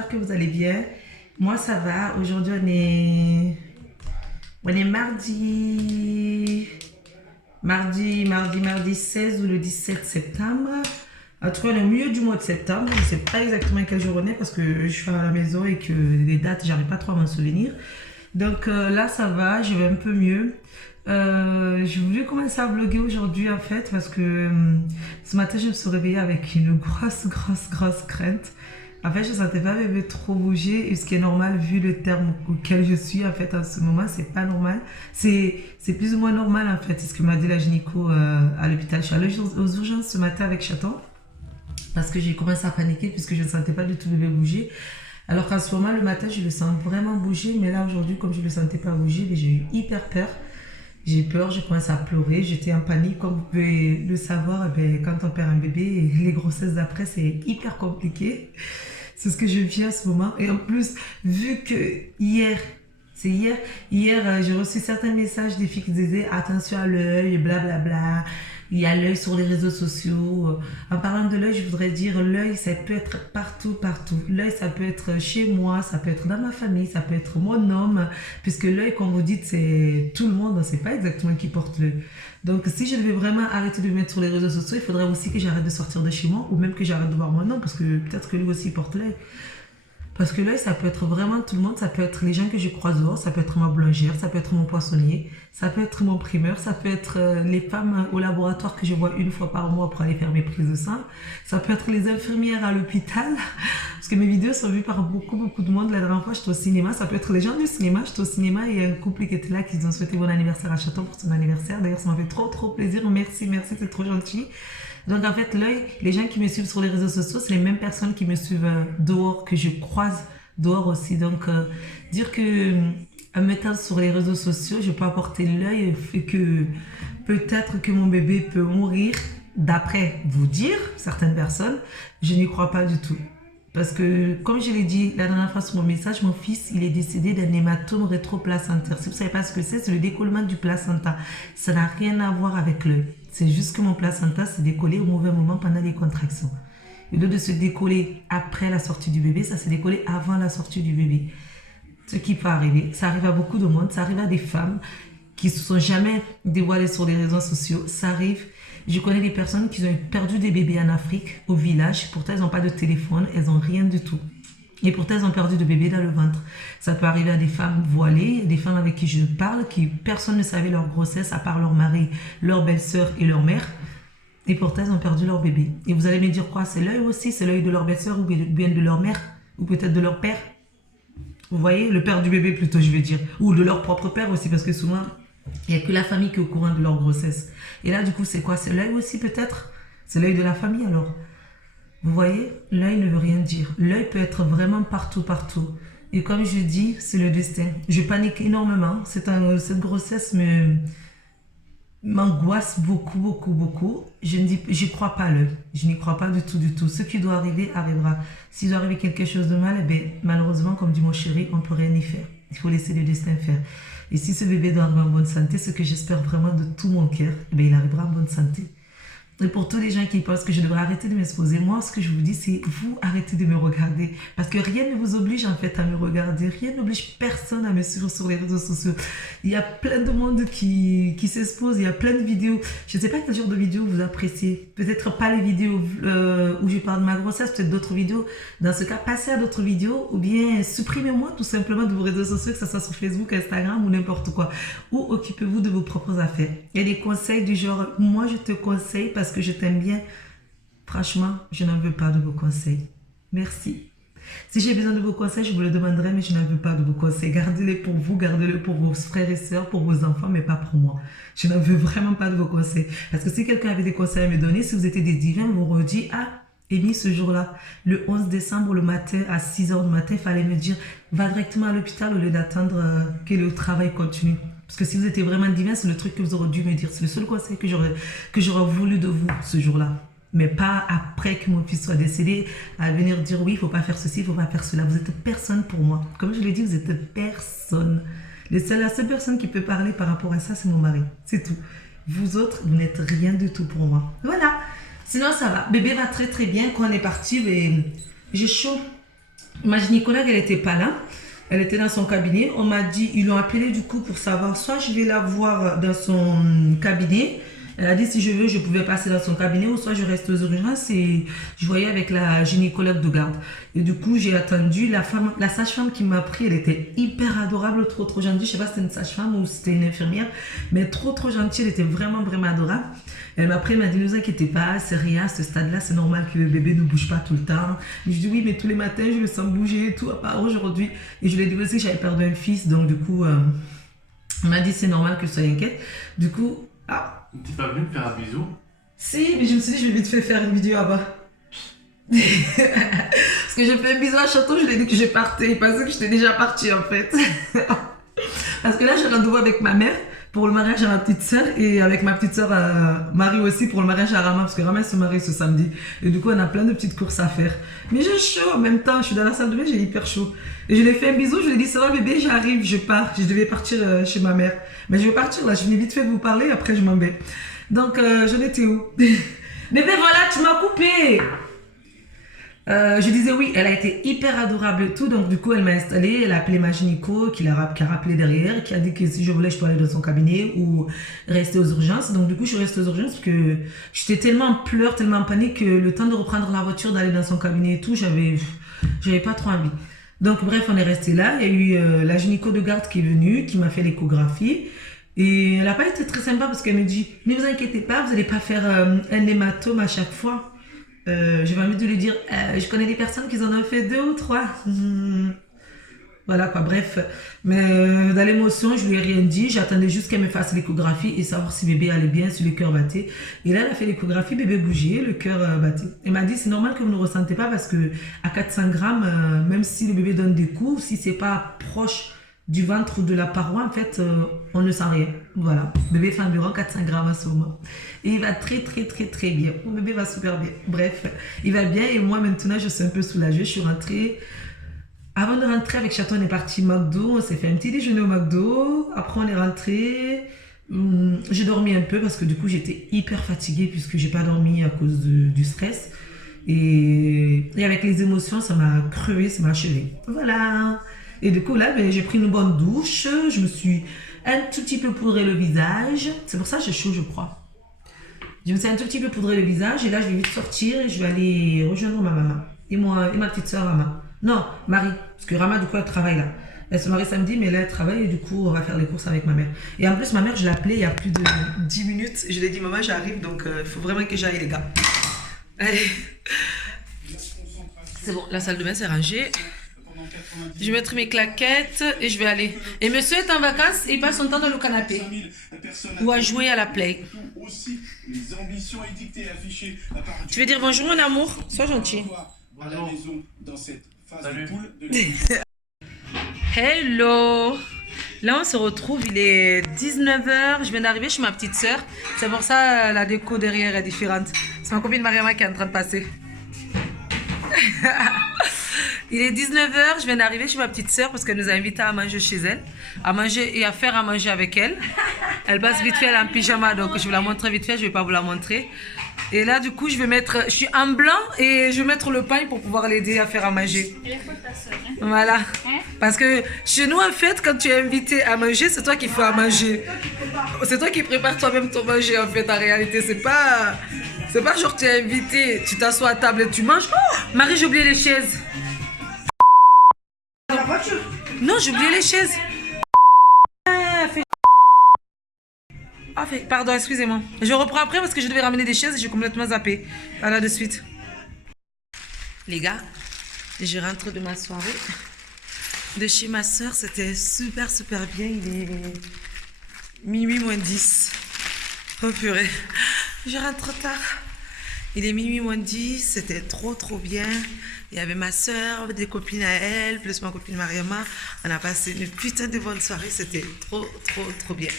j'espère que vous allez bien. Moi, ça va. Aujourd'hui, on est mardi 16 ou le 17 septembre. En tout cas, on est au milieu du mois de septembre. Je ne sais pas exactement quel jour on est parce que je suis à la maison et que les dates, j'arrive pas trop à m'en souvenir. Donc là, ça va, je vais un peu mieux. J'ai voulu commencer à vlogger aujourd'hui en fait parce que ce matin, je me suis réveillée avec une grosse crainte. En fait, je ne sentais pas bébé trop bouger, et ce qui est normal vu le terme auquel je suis en fait en ce moment, c'est pas normal. C'est plus ou moins normal en fait, c'est ce que m'a dit la gynéco à l'hôpital. Je suis allée aux urgences ce matin avec Chaton parce que j'ai commencé à paniquer puisque je ne sentais pas du tout bébé bouger. Alors qu'en ce moment, le matin, je le sens vraiment bouger, mais là aujourd'hui, comme je ne le sentais pas bouger, j'ai eu hyper peur. J'ai peur, j'ai commencé à pleurer, j'étais en panique. Comme vous pouvez le savoir, quand on perd un bébé, les grossesses d'après, c'est hyper compliqué. C'est ce que je vis en ce moment. Et en plus, vu que hier, j'ai reçu certains messages des filles qui disaient attention à l'œil, blablabla. Il y a l'œil sur les réseaux sociaux. En parlant de l'œil, je voudrais dire l'œil, ça peut être partout. L'œil, ça peut être chez moi, ça peut être dans ma famille, ça peut être mon homme. Puisque l'œil, comme vous dites, c'est tout le monde, on ne sait pas exactement qui porte l'œil. Donc, si je devais vraiment arrêter de me mettre sur les réseaux sociaux, il faudrait aussi que j'arrête de sortir de chez moi ou même que j'arrête de voir mon homme parce que peut-être que lui aussi porte l'œil. Parce que l'œil, ça peut être vraiment tout le monde, ça peut être les gens que je croise dehors, ça peut être ma boulangère, ça peut être mon poissonnier, ça peut être mon primeur, ça peut être les femmes au laboratoire que je vois une fois par mois pour aller faire mes prises de sang, ça peut être les infirmières à l'hôpital, parce que mes vidéos sont vues par beaucoup de monde. La dernière fois, j'étais au cinéma, ça peut être les gens du cinéma, j'étais au cinéma et il y a un couple qui était là, qui ont souhaité bon anniversaire à Chaton pour son anniversaire. D'ailleurs, ça m'a fait trop plaisir, merci, c'est trop gentil. Donc en fait, l'œil, les gens qui me suivent sur les réseaux sociaux, c'est les mêmes personnes qui me suivent dehors, que je croise dehors aussi. Donc dire que en mettant sur les réseaux sociaux, je peux apporter l'œil fait que peut-être que mon bébé peut mourir, d'après vous dire, certaines personnes, je n'y crois pas du tout. Parce que, comme je l'ai dit la dernière fois sur mon message, mon fils, il est décédé d'un hématome rétroplacentaire. Si vous ne savez pas ce que c'est le décollement du placenta. Ça n'a rien à voir avec l'œil. C'est juste que mon placenta s'est décollé au mauvais moment pendant les contractions. Au lieu de se décoller après la sortie du bébé, ça s'est décollé avant la sortie du bébé. Ce qui peut arriver, ça arrive à beaucoup de monde, ça arrive à des femmes qui ne se sont jamais dévoilées sur les réseaux sociaux, ça arrive. Je connais des personnes qui ont perdu des bébés en Afrique, au village. Pourtant, elles n'ont pas de téléphone, elles n'ont rien du tout. Et pourtant, elles ont perdu de bébés dans le ventre. Ça peut arriver à des femmes voilées, des femmes avec qui je parle, qui personne ne savait leur grossesse, à part leur mari, leur belle-sœur et leur mère. Et pourtant, elles ont perdu leur bébé. Et vous allez me dire quoi? C'est l'œil aussi? C'est l'œil de leur belle-sœur ou bien de leur mère? Ou peut-être de leur père? Vous voyez? Le père du bébé plutôt, je vais dire. Ou de leur propre père aussi, parce que souvent, il n'y a que la famille qui est au courant de leur grossesse. Et là, du coup, c'est quoi? C'est l'œil aussi, peut-être? C'est l'œil de la famille, alors. Vous voyez? L'œil ne veut rien dire. L'œil peut être vraiment partout. Et comme je dis, c'est le destin. Je panique énormément. Cette grossesse m'angoisse beaucoup. Je crois pas à l'œil. Je n'y crois pas du tout. Ce qui doit arriver, arrivera. S'il doit arriver quelque chose de mal, malheureusement, comme dit mon chéri, on ne peut rien y faire. Il faut laisser le destin faire. Et si ce bébé doit arriver en bonne santé, ce que j'espère vraiment de tout mon cœur, il arrivera en bonne santé. Et pour tous les gens qui pensent que je devrais arrêter de m'exposer, moi, ce que je vous dis, c'est vous arrêtez de me regarder. Parce que rien ne vous oblige en fait à me regarder. Rien n'oblige personne à me suivre sur les réseaux sociaux. Il y a plein de monde qui s'expose. Il y a plein de vidéos. Je ne sais pas quel genre de vidéos vous appréciez. Peut-être pas les vidéos où je parle de ma grossesse, peut-être d'autres vidéos. Dans ce cas, passez à d'autres vidéos ou bien supprimez-moi tout simplement de vos réseaux sociaux, que ce soit sur Facebook, Instagram ou n'importe quoi. Ou occupez-vous de vos propres affaires. Il y a des conseils du genre, moi je te conseille parce que je t'aime bien. Franchement, je n'en veux pas de vos conseils. Merci. Si j'ai besoin de vos conseils, je vous le demanderai, mais je n'en veux pas de vos conseils. Gardez-les pour vous, gardez-les pour vos frères et sœurs, pour vos enfants, mais pas pour moi. Je n'en veux vraiment pas de vos conseils. Parce que si quelqu'un avait des conseils à me donner, si vous étiez des divins, vous m'aurez dit, ah, Amy, ce jour-là, le 11 décembre, le matin, à 6 h du matin, il fallait me dire, va directement à l'hôpital au lieu d'attendre que le travail continue. Parce que si vous étiez vraiment divin, c'est le truc que vous aurez dû me dire. C'est le seul conseil que j'aurais voulu de vous ce jour-là. Mais pas après que mon fils soit décédé, à venir dire oui, il ne faut pas faire ceci, il ne faut pas faire cela. Vous êtes personne pour moi. Comme je l'ai dit, vous êtes personne. La seule personne qui peut parler par rapport à ça, c'est mon mari. C'est tout. Vous autres, vous n'êtes rien du tout pour moi. Voilà. Sinon, ça va. Bébé va très bien. Quand on est parti, j'ai chaud. Ma gynécologue, elle n'était pas là. Elle était dans son cabinet. On m'a dit, ils l'ont appelée du coup pour savoir, soit je vais la voir dans son cabinet. Elle a dit si je veux, je pouvais passer dans son cabinet ou soit je reste aux urgences et je voyais avec la gynécologue de garde. Et du coup, j'ai attendu. La sage-femme qui m'a pris, elle était hyper adorable, trop trop gentille. Je sais pas si c'était une sage-femme ou si c'était une infirmière, mais trop trop gentille. Elle était vraiment vraiment adorable. Elle m'a pris, elle m'a dit ne vous inquiétez pas, c'est rien, à ce stade-là, c'est normal que le bébé ne bouge pas tout le temps. Et je dis oui, mais tous les matins, je le sens bouger et tout, à part aujourd'hui. Et je lui ai dit aussi que j'avais perdu un fils, donc du coup, elle m'a dit c'est normal que je sois inquiète. Du coup, T'es pas venu me faire un bisou? si, mais je me suis dit, je vais vite fait faire une vidéo là-bas. Parce que j'ai fait un bisou à Château, je lui ai dit que je partais. Il pensait que j'étais déjà partie en fait. Parce que là, j'ai rendez-vous avec ma mère pour le mariage à ma petite soeur et avec ma petite soeur Marie aussi pour le mariage à Rama parce que Rama se marie ce samedi. Et du coup, on a plein de petites courses à faire. Mais j'ai chaud en même temps, je suis dans la salle de bain, j'ai hyper chaud. Et je lui ai fait un bisou, je lui ai dit, ça va bébé, j'arrive, je pars. Je devais partir chez ma mère. Mais je vais partir là, je venais vite fait vous parler, après je m'en vais. Donc, j'en étais où? Bébé, voilà, tu m'as coupé. Je disais oui, elle a été hyper adorable et tout, donc du coup elle m'a installée, elle a appelé ma gynéco qui a rappelé derrière, qui a dit que si je voulais je pouvais aller dans son cabinet ou rester aux urgences. Donc du coup je suis restée aux urgences parce que j'étais tellement en pleurs, tellement en panique que le temps de reprendre la voiture, d'aller dans son cabinet et tout, j'avais pas trop envie. Donc bref, on est resté là, il y a eu la gynéco de garde qui est venue, qui m'a fait l'échographie. Et elle n'a pas été très sympa parce qu'elle me dit ne vous inquiétez pas, vous n'allez pas faire un hématome à chaque fois. J'avais envie de lui dire je connais des personnes qui en ont fait 2 ou 3. Voilà quoi, bref. Mais dans l'émotion, je lui ai rien dit. J'attendais juste qu'elle me fasse l'échographie et savoir si bébé allait bien, si le cœur battait. Et là, elle a fait l'échographie, bébé bougeait, le cœur battait. Elle m'a dit c'est normal que vous ne ressentez pas parce que à 400 grammes, même si le bébé donne des coups, si c'est pas proche du ventre ou de la paroi, en fait, on ne sent rien. Voilà. Bébé fait environ 400 grammes à ce moment. Et il va très, très, très, très bien. Mon bébé va super bien. Bref, il va bien. Et moi, maintenant, je suis un peu soulagée. Je suis rentrée. Avant de rentrer avec Chaton, on est parti au McDo. On s'est fait un petit déjeuner au McDo. Après, on est rentré. J'ai dormi un peu parce que du coup, j'étais hyper fatiguée puisque j'ai pas dormi à cause du stress. Et avec les émotions, ça m'a crevé, ça m'a achevé. Voilà. Et du coup, là, ben, j'ai pris une bonne douche. Je me suis un tout petit peu poudré le visage. C'est pour ça que j'ai chaud, je crois. Je me suis un tout petit peu poudré le visage. Et là, je vais vite sortir et je vais aller rejoindre ma maman. Et ma petite soeur Rama. Non, Marie. Parce que Rama, du coup, elle travaille là. Elle se marie samedi, mais là, elle travaille. Et du coup, on va faire les courses avec ma mère. Et en plus, ma mère, je l'ai appelée il y a plus de 10 minutes. Et je lui ai dit, maman, j'arrive. Donc, il faut vraiment que j'aille, les gars. Allez. C'est bon, la salle de bain, c'est rangé. Je vais mettre mes claquettes et je vais aller. Et monsieur est en vacances et il passe son temps dans le canapé. Ou à jouer à la play. Tu veux dire bonjour mon amour? Sois gentil. Hello. Là on se retrouve, il est 19h. Je viens d'arriver chez ma petite soeur. C'est pour ça la déco derrière est différente. C'est ma copine Mariama qui est en train de passer. Il est 19h, je viens d'arriver chez ma petite soeur parce qu'elle nous a invités à manger chez elle, à manger et à faire à manger avec elle. Elle passe vite fait, elle est en pyjama, donc je vais la montrer vite fait, je vais pas vous la montrer. Et là, du coup, je suis en blanc et je vais mettre le pain pour pouvoir l'aider à faire à manger. Voilà. Parce que chez nous, en fait, quand tu es invité à manger, c'est toi qui fais à manger. C'est toi qui prépares toi-même ton manger, en fait, en réalité. C'est pas genre tu es invité, tu t'assois à table et tu manges. Oh, Marie, j'ai oublié les chaises. Non, j'ai oublié les chaises. Pardon, excusez-moi. Je reprends après parce que je devais ramener des chaises et j'ai complètement zappé. Voilà, de suite. Les gars, je rentre de ma soirée. De chez ma soeur, c'était super, super bien. Il est minuit moins 10. Oh purée. Je rentre tard. Il est minuit moins 10, c'était trop trop bien. Il y avait ma soeur, des copines à elle, plus ma copine Mariama. On a passé une putain de bonne soirée, c'était trop trop trop bien.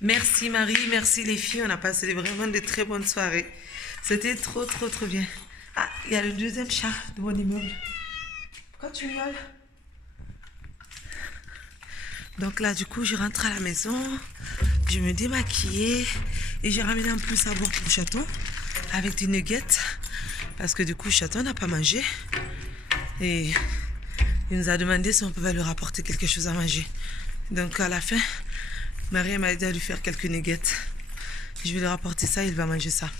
Merci Marie, merci les filles, on a passé vraiment de très bonnes soirées. C'était trop trop trop bien. Ah, il y a le deuxième chat de mon immeuble. Pourquoi tu miaules? Donc là, du coup, je rentre à la maison, je me démaquillais et j'ai ramené un plus à boire pour Chaton avec des nuggets parce que du coup, Chaton n'a pas mangé et Il nous a demandé si on pouvait lui rapporter quelque chose à manger. Donc à la fin, Marie m'a aidé à lui faire quelques nuggets. Je vais lui rapporter ça, il va manger ça.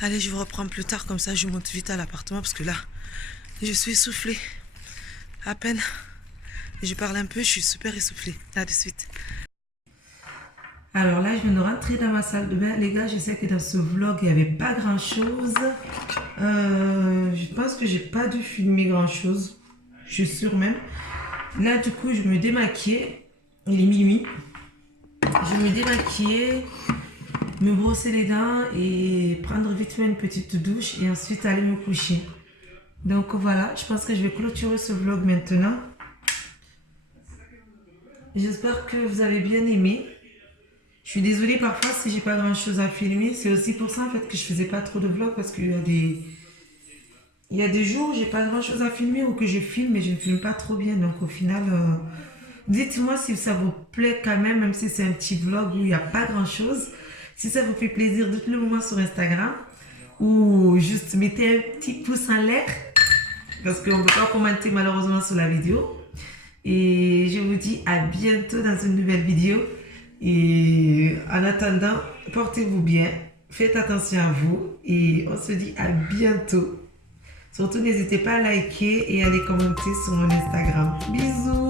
Allez, je vous reprends plus tard, comme ça je monte vite à l'appartement parce que là, je suis essoufflée. À peine. Je parle un peu, je suis super essoufflée. À de suite. Alors là, je viens de rentrer dans ma salle de bain. Les gars, je sais que dans ce vlog, il n'y avait pas grand-chose. Je pense que j'ai pas dû filmer grand-chose. Je suis sûre même. Là, du coup, je me démaquillais. Il est minuit. Je me démaquillais, me brosser les dents et prendre vite fait une petite douche et ensuite aller me coucher. Donc voilà, je pense que je vais clôturer ce vlog maintenant. J'espère que vous avez bien aimé. Je suis désolée parfois si j'ai pas grand chose à filmer. C'est aussi pour ça en fait que je faisais pas trop de vlogs parce qu'il y a des jours où j'ai pas grand chose à filmer ou que je filme mais je ne filme pas trop bien. Donc au final, dites-moi si ça vous plaît quand même si c'est un petit vlog où il n'y a pas grand chose. Si ça vous fait plaisir, dites-le moi sur Instagram ou juste mettez un petit pouce en l'air parce qu'on ne peut pas commenter malheureusement sur la vidéo. Et je vous dis à bientôt dans une nouvelle vidéo. Et en attendant, portez-vous bien, faites attention à vous et on se dit à bientôt. Surtout, n'hésitez pas à liker et à les commenter sur mon Instagram. Bisous!